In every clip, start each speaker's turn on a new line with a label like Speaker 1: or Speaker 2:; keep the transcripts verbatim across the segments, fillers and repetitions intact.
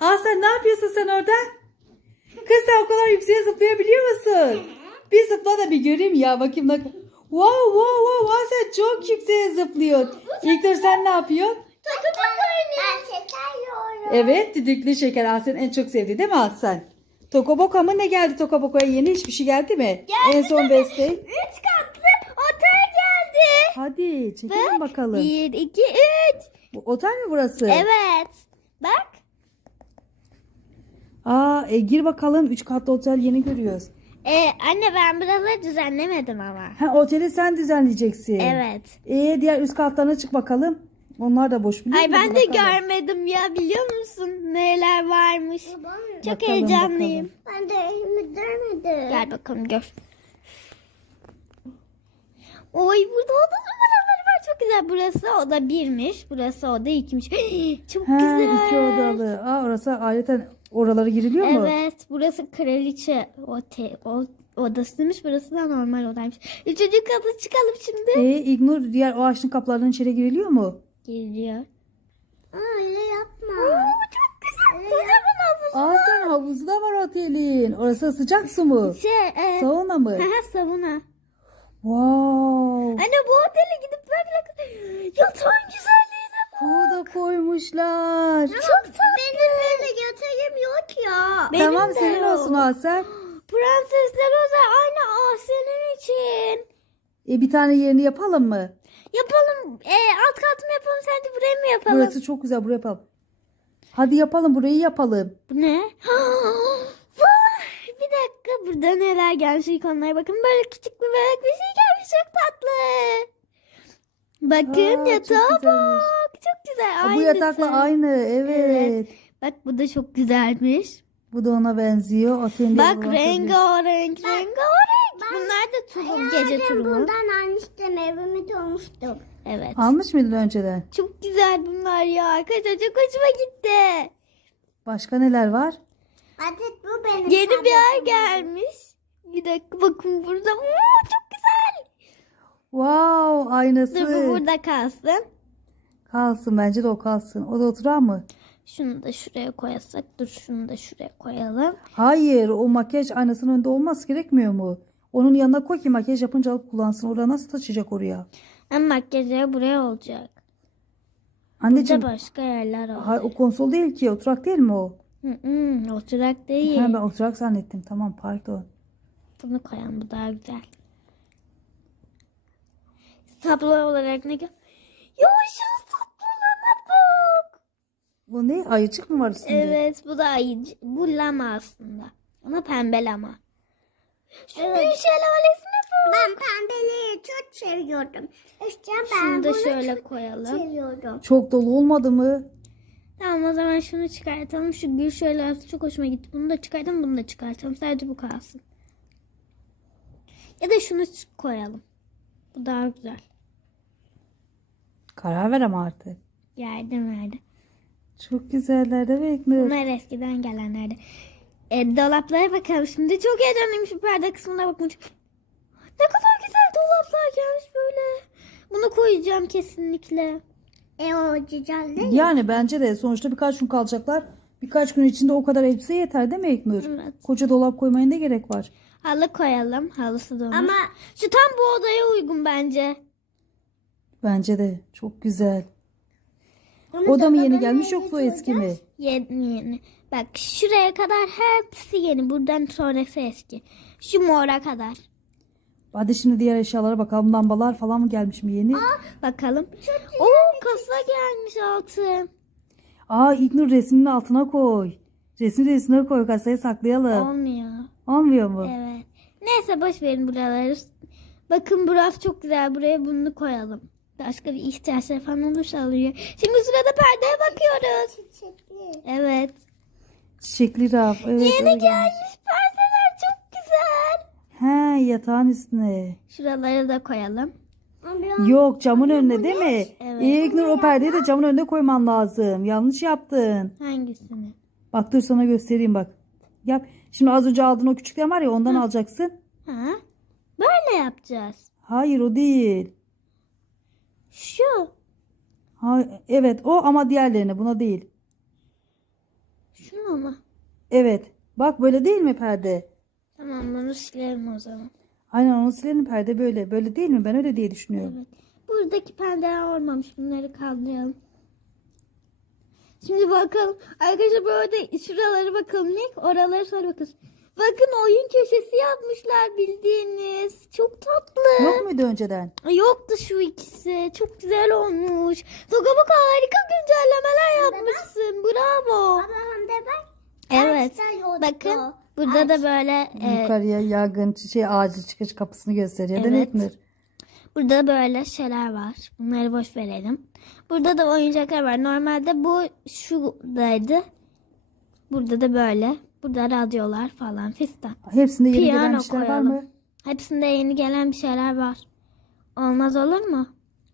Speaker 1: Aa sen ne yapıyorsun sen orada? Kız sen o kadar yükseğe zıplayabiliyor musun? Bir zıpla da bir göreyim ya bakayım. Ne... Wow wow wow Aa, sen çok yükseğe zıplıyorsun. İlknur sen ne yapıyorsun?
Speaker 2: Ben şeker yiyorum.
Speaker 1: Evet düdüklü şeker Ahsen en çok sevdi değil mi Ahsen? Tokoboka mı ne geldi Tokoboko'ya yeni hiçbir şey geldi mi?
Speaker 2: Geldi
Speaker 1: en son
Speaker 2: tabii.
Speaker 1: beste.
Speaker 2: Üç katlı otel geldi.
Speaker 1: Hadi çekelim bakalım.
Speaker 2: Bir, iki, üç.
Speaker 1: Bu otel mi burası?
Speaker 2: Evet. Bak.
Speaker 1: Aa e, gir bakalım üç katlı otel yeni görüyoruz.
Speaker 2: Ee, anne ben buraları düzenlemedim ama.
Speaker 1: Ha oteli sen düzenleyeceksin.
Speaker 2: Evet.
Speaker 1: E diğer üst katlarına çık bakalım. Onlar da boş biliyor
Speaker 2: Ay
Speaker 1: musun?
Speaker 2: ben de
Speaker 1: Bakalım.
Speaker 2: görmedim ya biliyor musun neler varmış. Çok
Speaker 1: Bakalım,
Speaker 2: heyecanlıyım.
Speaker 1: bakalım.
Speaker 2: Ben de elimi görmedim. Gel bakalım gör. Oy burada oda numaraları var çok güzel. Burası oda birmiş. Burası oda ikiymiş. Çok
Speaker 1: Ha,
Speaker 2: güzel.
Speaker 1: iki odalı. Aa orası ayrıca oralara giriliyor mu?
Speaker 2: Evet burası kraliçe ote, o, odasıymış. Burası da normal odaymış. Üçüncü kata çıkalım şimdi.
Speaker 1: E İgnur diğer o ağaçın kaplarının içeri giriliyor mu?
Speaker 2: Geliyor. Aa öyle yapma. Oo, çok güzel. Kocaman havuz.
Speaker 1: Aa sen havuzu da var otelin. Orası sıcak su mu?
Speaker 2: Şey, e,
Speaker 1: Sauna mı?
Speaker 2: Haha savuna.
Speaker 1: Wow.
Speaker 2: Anne bu otele gidip böyle yatağın güzelliğine bak.
Speaker 1: Kuğu da koymuşlar.
Speaker 2: Çok tatlı. Benim böyle yatağım yok ya. Benim
Speaker 1: Tamam
Speaker 2: de
Speaker 1: senin
Speaker 2: yok.
Speaker 1: olsun Asel.
Speaker 2: Prensesler özel aynı aa senin için.
Speaker 1: E bir tane yerini yapalım mı?
Speaker 2: Yapalım. E, alt kat mı yapalım sence burayı mı yapalım?
Speaker 1: Burası çok güzel buraya yapalım. Hadi yapalım burayı yapalım.
Speaker 2: Bu ne? Vay, bir dakika burada neler gelmiş ilk onlara bakın. Böyle küçük bir bebek bir şey gelmiş çok tatlı. Bakın
Speaker 1: Aa, çok
Speaker 2: yatağa
Speaker 1: güzelmiş.
Speaker 2: bak. Çok güzel.
Speaker 1: Aa, bu
Speaker 2: Aynısı.
Speaker 1: yatakla aynı evet.
Speaker 2: Evet. Bak bu da çok güzelmiş.
Speaker 1: Bu da ona benziyor. Otelin
Speaker 2: Bak rengarenk rengarenk. Bunlar da tulum gece tulumu.
Speaker 3: Bundan almıştım, evimi dolmuştum.
Speaker 2: Evet.
Speaker 1: Almış mıydın önceden?
Speaker 2: Çok güzel bunlar ya. Arkadaşlar çok hoşuma gitti.
Speaker 1: Başka neler var?
Speaker 3: Artık bu benim.
Speaker 2: Yeni bir yer
Speaker 3: tabletim.
Speaker 2: gelmiş. Bir dakika bakın burada. Oo, çok güzel.
Speaker 1: Wow aynası.
Speaker 2: Dur bu burada kalsın.
Speaker 1: Kalsın bence de o kalsın. O da oturar mı?
Speaker 2: Şunu da şuraya koyasak. Dur şunu da şuraya koyalım.
Speaker 1: Hayır o makyaj aynasının önünde olması gerekmiyor mu? Onun yanına koy ki makyaj yapınca alıp kullansın. Orada nasıl taşıyacak oraya?
Speaker 2: Ama makyajı buraya olacak.
Speaker 1: Anneciğim
Speaker 2: Burada başka yerler olacak.
Speaker 1: hayır, o konsol değil ki oturak değil mi o?
Speaker 2: Hı hı, oturak değil.
Speaker 1: Ha, ben oturak zannettim. Tamam pardon.
Speaker 2: Bunu koyalım bu daha güzel. Tablo olarak ne gö- Ya şu tablolama bak.
Speaker 1: Bu ne? Ayıcık mı var üstünde?
Speaker 2: Evet bu da ayıcı. Bu lama aslında. Ama pembe lama. Şu büyük şelalesine bak.
Speaker 3: Ben pembeleri çok seviyordum. İşte ben
Speaker 2: Şunu da
Speaker 3: bunu
Speaker 2: şöyle
Speaker 3: çok
Speaker 2: koyalım.
Speaker 3: seviyordum.
Speaker 1: Çok dolu olmadı mı?
Speaker 2: Tamam o zaman şunu çıkartalım. Şu gül şelalesi çok hoşuma gitti. Bunu da çıkartalım bunu da çıkartalım. Sadece bu kalsın. Ya da şunu ç- koyalım. Bu daha güzel.
Speaker 1: Karar ver ama artık.
Speaker 2: Yardım verdi.
Speaker 1: Çok güzeller değil mi İknur?
Speaker 2: Bunlar eskiden gelenlerdi. E, dolaplara bakalım şimdi. Çok heyecanlıyım şu perde kısmına bakın. Ne kadar güzel dolaplar gelmiş böyle. Bunu koyacağım kesinlikle.
Speaker 3: E o güzel değil.
Speaker 1: Yani bence de sonuçta birkaç gün kalacaklar. Birkaç gün içinde o kadar elbise yeter değil mi İknur?
Speaker 2: Evet.
Speaker 1: Koca dolap koymaya ne gerek var?
Speaker 2: Halı koyalım. Halısı da olmuş.
Speaker 3: Ama
Speaker 2: Şu tam bu odaya uygun bence.
Speaker 1: Bence de çok güzel.
Speaker 3: bunu
Speaker 1: O da mı yeni
Speaker 3: dolabın
Speaker 1: gelmiş
Speaker 3: nereye
Speaker 1: yoksa o eski mi?
Speaker 3: koyacağız?
Speaker 2: Yeni yeni. Bak şuraya kadar hepsi yeni. Buradan sonrası eski. Şu mora kadar.
Speaker 1: Hadi şimdi diğer eşyalara bakalım. Lambalar falan mı gelmiş mi yeni?
Speaker 2: Bakalım. Oo kasa gelmiş altın.
Speaker 1: Aa İknur resminin altına koy. Resmi resmine koy kasaya saklayalım.
Speaker 2: Olmuyor.
Speaker 1: Olmuyor mu?
Speaker 2: Evet. Neyse boş verin buraları. Bakın burası çok güzel. Buraya bunu koyalım. Başka bir ihtiyaçları falan olursa alıyor. Şimdi sırada perdeye bakıyoruz.
Speaker 3: Çiçekli.
Speaker 2: Evet.
Speaker 1: Çiçekli raf. Evet,
Speaker 2: Yeni
Speaker 1: öyle
Speaker 2: gelmiş perdeler çok güzel.
Speaker 1: He yatağın üstüne.
Speaker 2: Şuraları da koyalım.
Speaker 3: Ama
Speaker 1: Yok camın önüne değil mi?
Speaker 2: Evet.
Speaker 1: İyi İknur o perdeyi de camın önüne koyman lazım. Yanlış yaptın.
Speaker 2: Hangisini?
Speaker 1: Bak dur sana göstereyim bak. Yap. Şimdi az önce aldığın o küçükten var ya ondan alacaksın.
Speaker 2: Ha? Böyle yapacağız.
Speaker 1: Hayır o değil.
Speaker 2: Şu.
Speaker 1: Ha, evet o ama diğerlerine buna değil.
Speaker 2: Şunu mu?
Speaker 1: Evet. Bak böyle değil mi perde?
Speaker 2: Tamam bunu silelim o zaman.
Speaker 1: Aynen onu silelim, perde böyle. Böyle değil mi? Ben öyle diye düşünüyorum.
Speaker 2: Evet. Buradaki perdeler olmamış. Bunları kaldıralım. Şimdi bakalım. Arkadaşlar böyle şuralara bakalım. Ne? Oralara sonra bakalım. Bakın oyun köşesi yapmışlar bildiğiniz. Çok tatlı.
Speaker 1: Yok muydu önceden?
Speaker 2: Yoktu şu ikisi. Çok güzel olmuş. Toka bak harika güncellemeler yapmışsın. Bravo.
Speaker 3: Ama hem de bak.
Speaker 2: Evet.
Speaker 3: ağaçlar yolda.
Speaker 2: Bakın burada da böyle e,
Speaker 1: Yukarıya yangın şey acil çıkış kapısını gösteriyor. Değil mi
Speaker 2: Evet.
Speaker 1: İlknur?
Speaker 2: burada böyle şeyler var. Bunları boş verelim. Burada da oyuncaklar var. Normalde bu şuradaydı. Burada da böyle. Burada radyolar falan fistan.
Speaker 1: Hepsinde yeni gelen
Speaker 2: Piyano
Speaker 1: bir şeyler var
Speaker 2: koyalım.
Speaker 1: mı?
Speaker 2: Hepsinde yeni gelen bir şeyler var. Olmaz olur mu?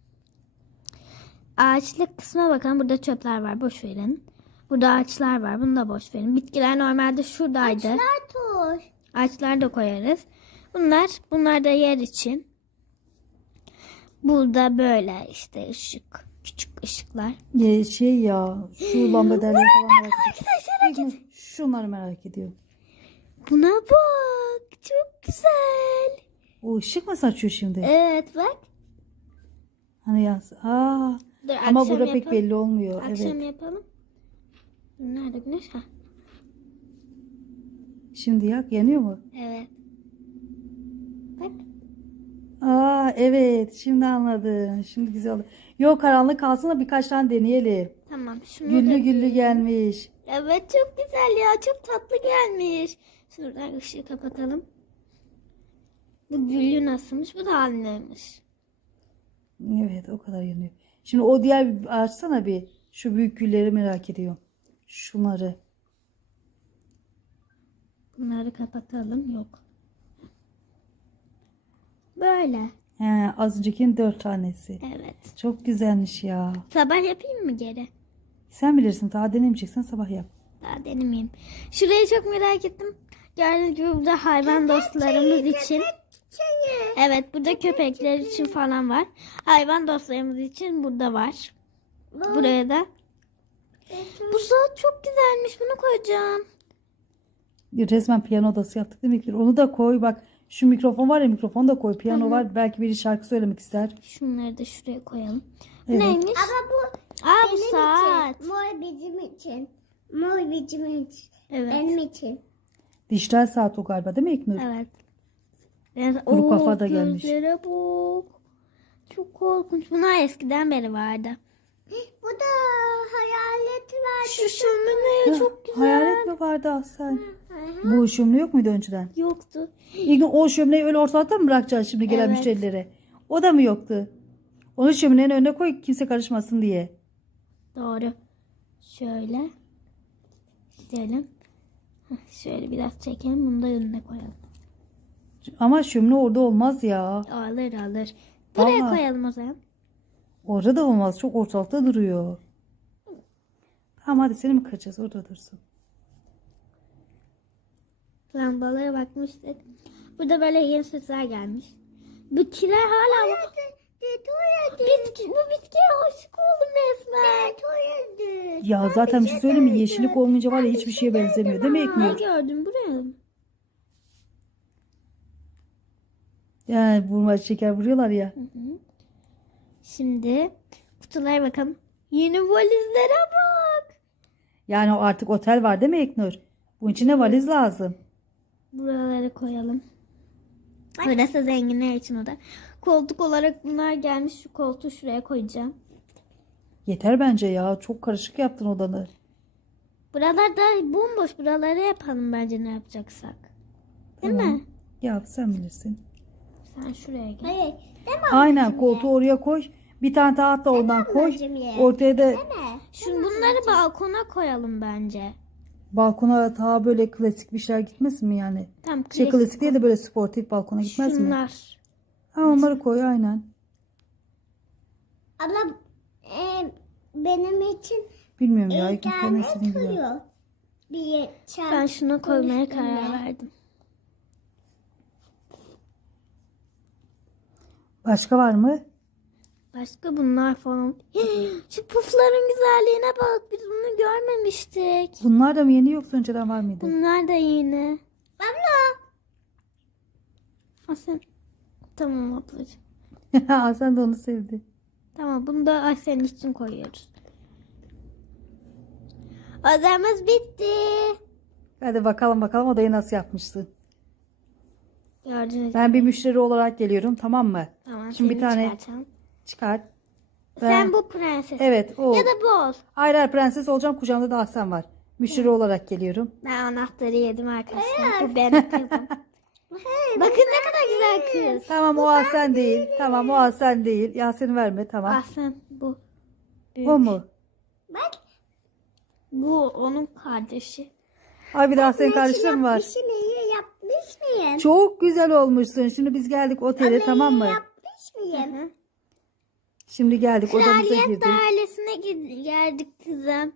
Speaker 2: Ağaçlık kısmına bakalım. Burada çöpler var. Boş verin. Burada ağaçlar var. Bunu da boş verin. Bitkiler normalde şuradaydı.
Speaker 3: Tuş.
Speaker 2: Ağaçlar da koyarız. Bunlar, bunlar da yer için. Burada böyle işte ışık. Küçük ışıklar.
Speaker 1: Ee, şey ya şu lambaderleri falan merak ediyorum.
Speaker 2: Arkadaşlar
Speaker 1: İlknur, şunları merak ediyorum.
Speaker 2: buna bak. Çok güzel.
Speaker 1: O ışık mı saçıyor şimdi?
Speaker 2: Evet bak.
Speaker 1: Hani yaz. Aa,
Speaker 2: Dur,
Speaker 1: ama
Speaker 2: akşam
Speaker 1: burada pek
Speaker 2: yapalım.
Speaker 1: belli olmuyor.
Speaker 2: Akşam
Speaker 1: Evet.
Speaker 2: yapalım. Nerede güneş? Ha.
Speaker 1: Şimdi yak, yanıyor mu?
Speaker 2: Evet. Bak.
Speaker 1: Aa evet, şimdi anladım. Şimdi güzel oldu. Yok, karanlık kalsın da birkaç tane deneyelim.
Speaker 2: Tamam. Şunu
Speaker 1: Güllü
Speaker 2: da
Speaker 1: güllü
Speaker 2: koyayım.
Speaker 1: gelmiş.
Speaker 2: Evet çok güzel ya. Çok tatlı gelmiş. Şuradan ışığı kapatalım. Bu güllü nasılmış? Bu da annemiş.
Speaker 1: Evet, o kadar yanıyor. Şimdi o diğer bir açsana bir. Şu büyük gülleri merak ediyorum. Şunları.
Speaker 2: Bunları kapatalım. Yok. Böyle.
Speaker 1: He, az öncekinin dört tanesi.
Speaker 2: Evet.
Speaker 1: Çok güzelmiş ya.
Speaker 2: Sabah yapayım mı geri?
Speaker 1: Sen bilirsin, daha denemeyeceksen sabah yap.
Speaker 2: Daha denemeyeyim. Şurayı çok merak ettim. Gördüğünüz gibi burada hayvan dostlarımız için. Evet burada köpekler için falan var. Hayvan dostlarımız için burada var. Buraya da. Bu saat çok güzelmiş. Bunu koyacağım.
Speaker 1: Resmen piyano odası yaptık demektir. Onu da koy bak. Şu mikrofon var ya, mikrofonu da koy. Piyano
Speaker 2: Tamam.
Speaker 1: var. Belki biri şarkı söylemek ister.
Speaker 2: Şunları da şuraya koyalım. Bu
Speaker 1: Evet.
Speaker 2: neymiş?
Speaker 3: Ama bu
Speaker 2: Aa bu
Speaker 3: benim
Speaker 2: saat.
Speaker 3: için. Mor bizim için. Mor bizim için.
Speaker 2: Evet.
Speaker 3: Benim için.
Speaker 1: Dijital saat o galiba, değil mi İlknur?
Speaker 2: Evet. Evet.
Speaker 1: Kuru
Speaker 2: Oo,
Speaker 1: kafa da gelmiş.
Speaker 2: gözlere bak. Çok korkunç. Bunlar eskiden beri vardı.
Speaker 3: Bu da hayalet var.
Speaker 2: Şu şömine çok güzel.
Speaker 1: Hayalet mi vardı Aslan? Bu şömine yok muydu önceden?
Speaker 2: Yoktu.
Speaker 1: İlknur, o şömineyi öyle ortalıkta mı bırakacaksın şimdi gelen
Speaker 2: Evet.
Speaker 1: müşterilere? O da mı yoktu? Onu şöminenin önüne koy, kimse karışmasın diye.
Speaker 2: Doğru. Şöyle. Gidelim. Heh, şöyle biraz çekelim. Bunu da önüne koyalım.
Speaker 1: Ama şömine orada olmaz ya.
Speaker 2: Alır alır. Buraya
Speaker 1: Aa.
Speaker 2: koyalım o zaman.
Speaker 1: Orada da olmaz. Çok ortalıkta duruyor. Tamam hadi, seni mi kıracağız? Orada dursun.
Speaker 2: Lambalara bakmıştık. Burada böyle yeni sesler gelmiş. Bitkiler hala var. Bitki, bu bitkiye aşık oldum resmen.
Speaker 1: Ya zaten bir şey söyleyeyim mi? Yeşillik olmayınca var ya, hiçbir şeye benzemiyor. Değil mi
Speaker 2: Ne
Speaker 1: İlknur?
Speaker 2: gördün buraya mı?
Speaker 1: Yani vurma şeker vuruyorlar ya.
Speaker 2: Şimdi kutulara bakalım. Yeni valizlere bak.
Speaker 1: Yani o artık otel var değil mi İlknur? Bunun içine valiz lazım.
Speaker 2: Buralara koyalım. Burası zenginler için o da. Koltuk olarak bunlar gelmiş. Şu koltuğu şuraya koyacağım.
Speaker 1: Yeter bence ya. Çok karışık yaptın odanı.
Speaker 2: Buralar da bomboş. Buraları yapalım bence ne yapacaksak. Değil
Speaker 1: Tamam.
Speaker 2: mi?
Speaker 1: Yap, sen bilirsin.
Speaker 2: Sen şuraya gel.
Speaker 3: Hayır. Değil mi?
Speaker 1: Aynen, koltuğu oraya koy. Bir tane taht da ondan koy.
Speaker 3: ablacığım ye.
Speaker 1: Ortaya da
Speaker 3: Değil mi?
Speaker 2: Şu bunları balkona koyalım bence.
Speaker 1: balkona daha böyle klasik bir şeyler gitmesin mi yani?
Speaker 2: Tam
Speaker 1: Şey, klasik değil de böyle sportif balkona gitmez mi?
Speaker 2: Şunlar.
Speaker 1: Ha, onları koy aynen.
Speaker 3: Abla e, benim için
Speaker 1: Bilmiyorum ya. İlk kendi
Speaker 3: internet
Speaker 1: istediğin gibi.
Speaker 3: kuruyor. Bir çarp.
Speaker 2: Ben şuna koymaya
Speaker 3: üstüne.
Speaker 2: karar verdim.
Speaker 1: Başka var mı?
Speaker 2: Başka bunlar falan. Şu pufların güzelliğine bak. Biz bunu görmemiştik.
Speaker 1: Bunlar da mı yeni yoksa önceden var mıydı?
Speaker 2: Bunlar da yeni.
Speaker 3: Abla.
Speaker 2: Aslen. Tamam ablacığım.
Speaker 1: Sen de onu sevdi.
Speaker 2: Tamam bunu da Aslen için koyuyoruz. Odamız bitti.
Speaker 1: Hadi bakalım bakalım odayı nasıl yapmışsın.
Speaker 2: Gördünüz.
Speaker 1: Ben bir müşteri olarak geliyorum, tamam mı?
Speaker 2: Tamam,
Speaker 1: Şimdi bir
Speaker 2: seni
Speaker 1: tane
Speaker 2: çıkartalım.
Speaker 1: çıkart. Ben-
Speaker 2: Sen bu prenses.
Speaker 1: Evet o.
Speaker 2: Ya da bu ol.
Speaker 1: Hayır hayır, prenses olacağım, kucağımda da Ahsen var. Müşteri olarak geliyorum.
Speaker 2: Ben anahtarı yedim arkadaşlar. Bu benim kızım. Bakın ne kadar güzel kız.
Speaker 1: Tamam o Ahsen değil. Tamam o Ahsen değil. Yasin'i verme, tamam.
Speaker 2: Aslen bu.
Speaker 1: O mu?
Speaker 3: Bak.
Speaker 2: Bu onun kardeşi.
Speaker 1: Ay bir de Ahsen'in kardeşleri mi var?
Speaker 3: Yapmışım iyi yapmış mıyım?
Speaker 1: Çok güzel olmuşsun. Şimdi biz geldik otele, tamam mı?
Speaker 3: Yapmış mıyım?
Speaker 1: Şimdi geldik odamıza
Speaker 2: Kraliyet
Speaker 1: girdik.
Speaker 2: dairesine gid- geldik kızım.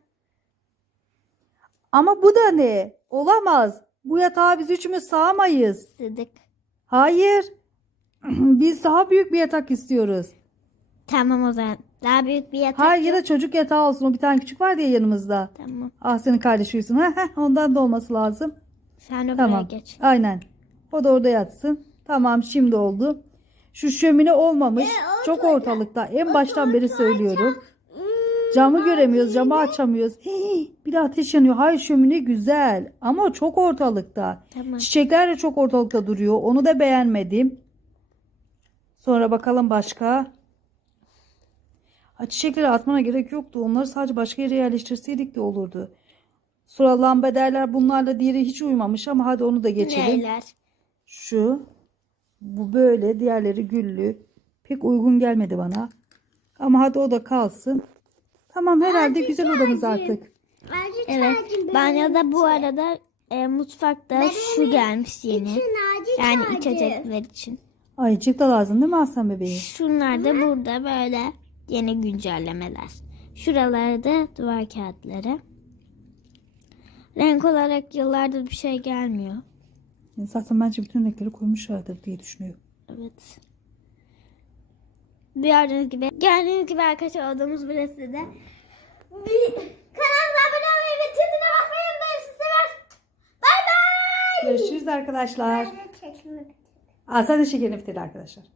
Speaker 1: Ama bu da ne? Olamaz. Bu yatağa biz üçümüz sığamayız.
Speaker 2: Dedik.
Speaker 1: Hayır. Biz daha büyük bir yatak istiyoruz.
Speaker 2: Tamam o zaman. Daha büyük bir yatak.
Speaker 1: Hayır ya da çocuk yatağı olsun. O bir tane küçük var diye yanımızda.
Speaker 2: Tamam.
Speaker 1: Ah senin kardeşi uyusun. Heh, heh, ondan da olması lazım.
Speaker 2: Sen de buraya
Speaker 1: Tamam.
Speaker 2: geç.
Speaker 1: Aynen. O da orada yatsın. Tamam şimdi oldu. Şu şömine olmamış. Çok ortalıkta. En baştan beri söylüyorum. Camı göremiyoruz. Camı açamıyoruz. Hii, bir de ateş yanıyor. Hayır şömine güzel. Ama çok ortalıkta.
Speaker 2: Tamam.
Speaker 1: Çiçekler de çok ortalıkta duruyor. Onu da beğenmedim. Sonra bakalım başka. Ha, çiçekleri atmana gerek yoktu. Onları sadece başka yere yerleştirseydik de olurdu. Sonra lambaderler bunlarla diğeri hiç uymamış ama hadi onu da geçelim.
Speaker 2: Neyler?
Speaker 1: Şu. Bu böyle. Diğerleri güllü. Pek uygun gelmedi bana. Ama hadi o da kalsın. Tamam herhalde güzel odamız artık.
Speaker 3: Acı
Speaker 2: Evet.
Speaker 3: çağcım
Speaker 2: Banyoda bu arada e, mutfakta şu gelmiş yeni.
Speaker 3: acı
Speaker 2: Yani
Speaker 3: çağcım.
Speaker 2: içecekler için.
Speaker 1: Ayıcık da lazım değil mi Aslan bebeği?
Speaker 2: Şunlar da burada böyle yeni güncellemeler. Şuralarda duvar kağıtları. Renk olarak yıllardır bir şey gelmiyor.
Speaker 1: Zaten bence bütün renkleri koymuşlardır diye düşünüyorum.
Speaker 2: Evet. Gördüğünüz gibi, gördüğünüz gibi arkadaşlar odamız burası da. Bir kanalımıza abone olmayı ve tintine basmayı unutmayın. Sizi sever. Bay bay.
Speaker 1: Görüşürüz arkadaşlar.
Speaker 3: Çekmek.
Speaker 1: Aslan da şekerini bitirdi arkadaşlar.